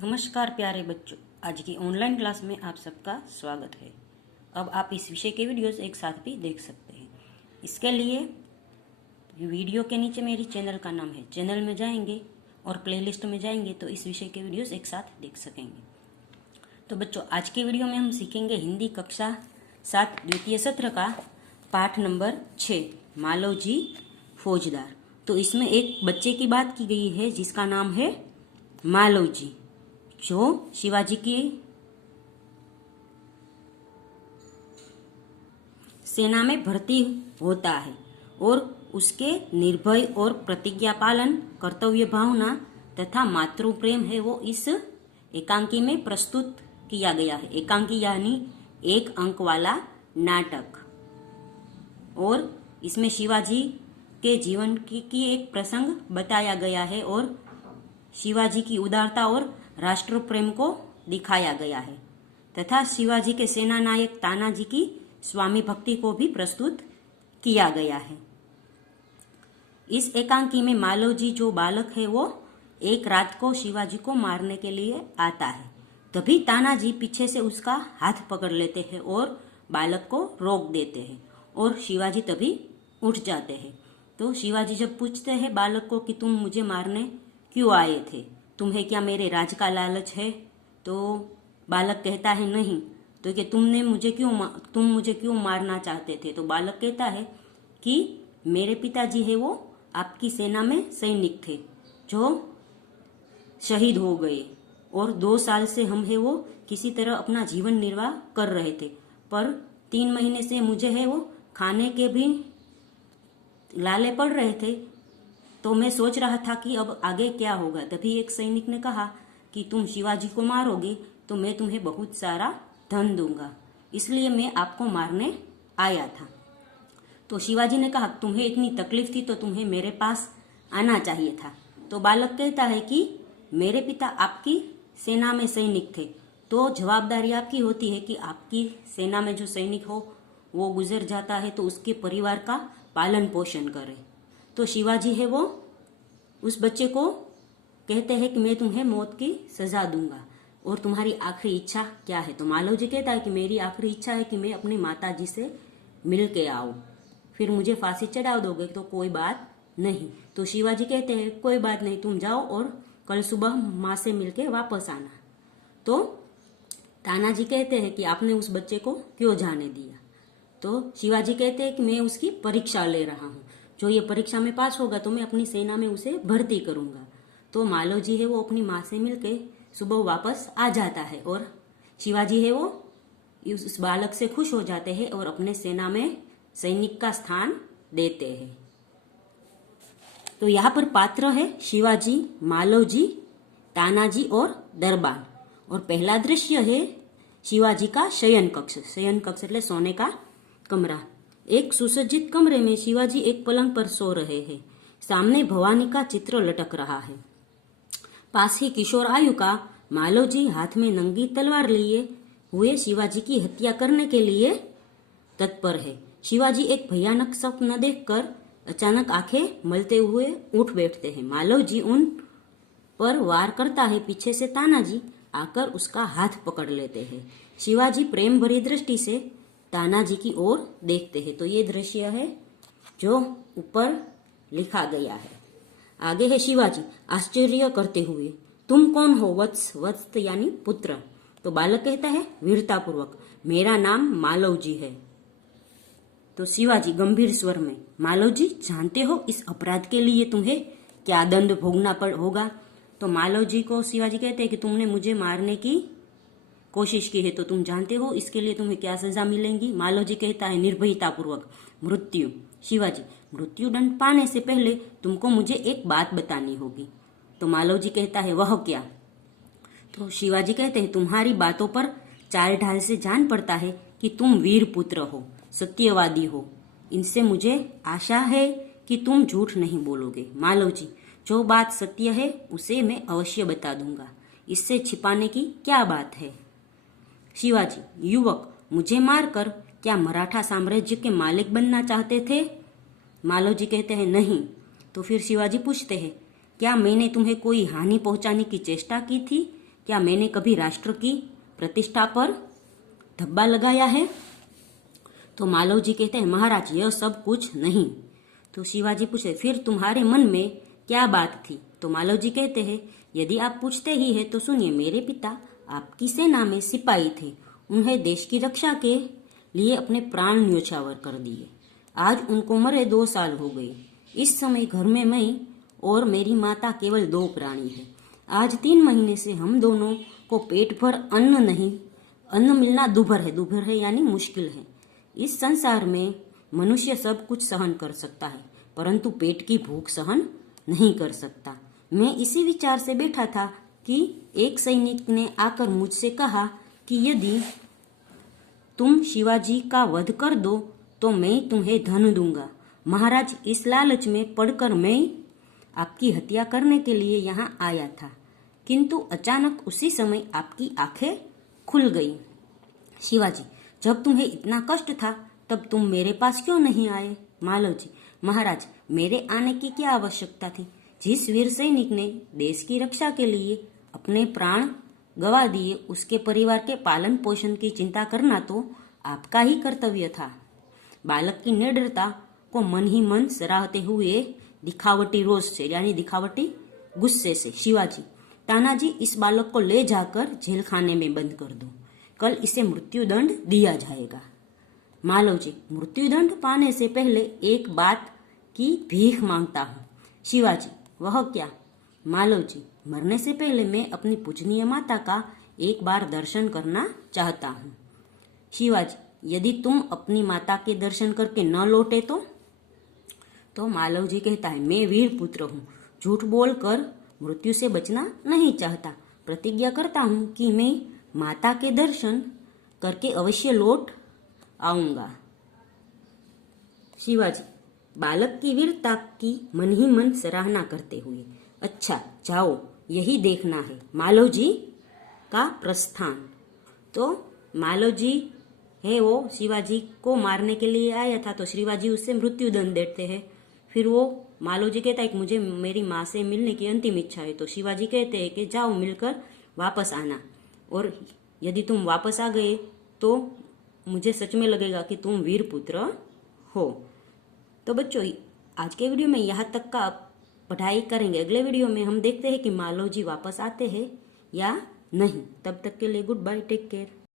नमस्कार प्यारे बच्चों, आज की ऑनलाइन क्लास में आप सबका स्वागत है। अब आप इस विषय के वीडियोस एक साथ भी देख सकते हैं। इसके लिए वीडियो के नीचे मेरी चैनल का नाम है, चैनल में जाएंगे और प्लेलिस्ट में जाएंगे तो इस विषय के वीडियोस एक साथ देख सकेंगे। तो बच्चों, आज के वीडियो में हम सीखेंगे हिंदी कक्षा 7 द्वितीय सत्र का पाठ नंबर 6 मालवजी फौजदार। तो इसमें एक बच्चे की बात की गई है जिसका नाम है मालवजी, जो शिवाजी की सेना में भर्ती होता है और उसके निर्भय और प्रतिज्ञा पालन, कर्तव्य भावना तथा मातृ प्रेम है वो इस एकांकी में प्रस्तुत किया गया है। एकांकी यानी एक अंक वाला नाटक। और इसमें शिवाजी के जीवन की एक प्रसंग बताया गया है और शिवाजी की उदारता और राष्ट्र प्रेम को दिखाया गया है तथा शिवाजी के सेना नायक तानाजी की स्वामी भक्ति को भी प्रस्तुत किया गया है। इस एकांकी में मालवजी जो बालक है वो एक रात को शिवाजी को मारने के लिए आता है। तभी तानाजी पीछे से उसका हाथ पकड़ लेते हैं और बालक को रोक देते हैं और शिवाजी तभी उठ जाते हैं। तो शिवाजी जब पूछते हैं बालक को कि तुम मुझे मारने क्यों आए थे, तुम्हें क्या मेरे राज का लालच है? तो बालक कहता है नहीं। तो कि तुम मुझे क्यों मारना चाहते थे? तो बालक कहता है कि मेरे पिताजी है वो आपकी सेना में सैनिक थे जो शहीद हो गए और 2 साल से हम है वो किसी तरह अपना जीवन निर्वाह कर रहे थे, पर 3 महीने से मुझे है वो खाने के भी लाले पड़ रहे थे। तो मैं सोच रहा था कि अब आगे क्या होगा। तभी एक सैनिक ने कहा कि तुम शिवाजी को मारोगे तो मैं तुम्हें बहुत सारा धन दूंगा, इसलिए मैं आपको मारने आया था। तो शिवाजी ने कहा तुम्हें इतनी तकलीफ थी तो तुम्हें मेरे पास आना चाहिए था। तो बालक कहता है कि मेरे पिता आपकी सेना में सैनिक थे, तो जवाबदारी आपकी होती है कि आपकी सेना में जो सैनिक हो वो गुजर जाता है तो उसके परिवार का पालन पोषण करे। तो शिवाजी है वो उस बच्चे को कहते हैं कि मैं तुम्हें मौत की सजा दूंगा और तुम्हारी आखिरी इच्छा क्या है? तो मालवजी कहता है कि मेरी आखिरी इच्छा है कि मैं अपनी माता जी से मिल के आऊं, फिर मुझे फांसी चढ़ा दोगे तो कोई बात नहीं। तो शिवाजी कहते हैं कोई बात नहीं, तुम जाओ और कल सुबह माँ से मिलके वापस आना। तो तानाजी कहते हैं कि आपने उस बच्चे को क्यों जाने दिया? तो शिवाजी कहते हैं कि मैं उसकी परीक्षा ले रहा हूँ, जो ये परीक्षा में पास होगा तो मैं अपनी सेना में उसे भर्ती करूंगा। तो मालवजी है वो अपनी माँ से मिलके सुबह वापस आ जाता है और शिवाजी है वो उस बालक से खुश हो जाते हैं और अपने सेना में सैनिक का स्थान देते हैं। तो यहाँ पर पात्र है शिवाजी, मालवजी, तानाजी और दरबान। और पहला दृश्य है शिवाजी का शयन कक्ष। शयन कक्ष એટલે सोने का कमरा। एक सुसज्जित कमरे में शिवाजी एक पलंग पर सो रहे हैं। सामने भवानी का चित्र लटक रहा है। पास ही किशोर आयु का मालवजी हाथ में नंगी तलवार लिए हुए शिवाजी की हत्या करने के लिए तत्पर है। शिवाजी एक भयानक स्वप्न देखकर अचानक आंखें मलते हुए उठ बैठते हैं। मालवजी उन पर वार करता है। पीछे से तानाजी आकर उसका हाथ पकड़ लेते हैं। शिवाजी प्रेम भरी दृष्टि से तानाजी की ओर देखते हैं। तो ये दृश्य है जो ऊपर लिखा गया है। आगे है शिवाजी आश्चर्य करते हुए, तुम कौन हो वत्स? वत्स यानी पुत्र। तो बालक कहता है वीरतापूर्वक, मेरा नाम मालवजी है। तो शिवाजी गंभीर स्वर में, मालवजी जानते हो इस अपराध के लिए तुम्हें क्या दंड भोगना होगा? तो मालवजी को शिवाजी कहते हैं कि तुमने मुझे मारने की कोशिश की है तो तुम जानते हो इसके लिए तुम्हें क्या सजा मिलेगी? मालवजी कहता है निर्भयतापूर्वक, मृत्यु। शिवाजी, मृत्यु दंड पाने से पहले तुमको मुझे एक बात बतानी होगी। तो मालवजी कहता है वह क्या? तो शिवाजी कहते हैं तुम्हारी बातों पर चाल ढाल से जान पड़ता है कि तुम वीर पुत्र हो, सत्यवादी हो। इनसे मुझे आशा है कि तुम झूठ नहीं बोलोगे। मालवजी, जो बात सत्य है उसे मैं अवश्य बता दूंगा, इससे छिपाने की क्या बात है? शिवाजी, युवक, मुझे मारकर क्या मराठा साम्राज्य के मालिक बनना चाहते थे? मालवजी कहते हैं नहीं। तो फिर शिवाजी पूछते हैं क्या मैंने तुम्हें कोई हानि पहुंचाने की चेष्टा की थी? क्या मैंने कभी राष्ट्र की प्रतिष्ठा पर धब्बा लगाया है? तो मालव जी कहते हैं, महाराज यह सब कुछ नहीं। तो शिवाजी पूछे, फिर तुम्हारे मन में क्या बात थी? तो मालव जी कहते हैं, यदि आप पूछते ही है तो सुनिए, मेरे पिता आपकी सेना में सिपाही थे। उन्हें देश की रक्षा के लिए अपने प्राण न्योछावर कर दिए। आज उनको मरे 2 साल हो गए। इस समय घर में मैं और मेरी माता केवल 2 प्राणी है। आज 3 महीने से हम दोनों को पेट भर अन्न मिलना दुभर है यानी मुश्किल है। इस संसार में मनुष्य सब कुछ सहन कर सकता है, परंतु पेट की भूख सहन नहीं कर सकता। मैं इसी विचार से बैठा था कि एक सैनिक ने आकर मुझसे कहा कि यदि तुम शिवाजी का वध कर दो तो मैं तुम्हें धन दूंगा। महाराज, इस लालच में पड़कर मैं आपकी हत्या करने के लिए यहाँ आया था, किंतु अचानक उसी समय आपकी आंखें खुल गई। शिवाजी, जब तुम्हें इतना कष्ट था तब तुम मेरे पास क्यों नहीं आए? मालव जी, महाराज, मेरे आने की क्या आवश्यकता थी? जिस वीर सैनिक ने देश की रक्षा के लिए अपने प्राण गवा दिए, उसके परिवार के पालन पोषण की चिंता करना तो आपका ही कर्तव्य था। बालक की निडरता को मन ही मन सराहते हुए दिखावटी रोष से यानी दिखावटी गुस्से से, शिवाजी, तानाजी, इस बालक को ले जाकर जेल खाने में बंद कर दो। कल इसे मृत्युदंड दिया जाएगा। मालव जी, मृत्युदंड पाने से पहले एक बात की भीख मांगता हूँ। शिवाजी, वह क्या? मालव जी, मरने से पहले मैं अपनी पूजनीय माता का एक बार दर्शन करना चाहता हूँ। शिवाजी, यदि तुम अपनी माता के दर्शन करके न लौटे तो मालव जी कहता है, मैं वीर पुत्र हूँ, झूठ बोलकर मृत्यु से बचना नहीं चाहता। प्रतिज्ञा करता हूँ कि मैं माता के दर्शन करके अवश्य लौट आऊंगा। शिवाजी, बालक की वीरता की मन ही मन सराहना करते हुए, अच्छा जाओ, यही देखना है मालव जी का प्रस्थान। तो मालव जी है वो शिवाजी को मारने के लिए आया था, तो शिवाजी उससे मृत्युदंड देते हैं। फिर वो मालव जी कहता है कि मुझे मेरी माँ से मिलने की अंतिम इच्छा है। तो शिवाजी कहते हैं कि जाओ, मिलकर वापस आना, और यदि तुम वापस आ गए तो मुझे सच में लगेगा कि तुम वीर पुत्र हो। तो बच्चों, आज के वीडियो में यहाँ तक का पढ़ाई करेंगे। अगले वीडियो में हम देखते हैं कि मालव जी वापस आते हैं या नहीं। तब तक के लिए गुड बाय, टेक केयर।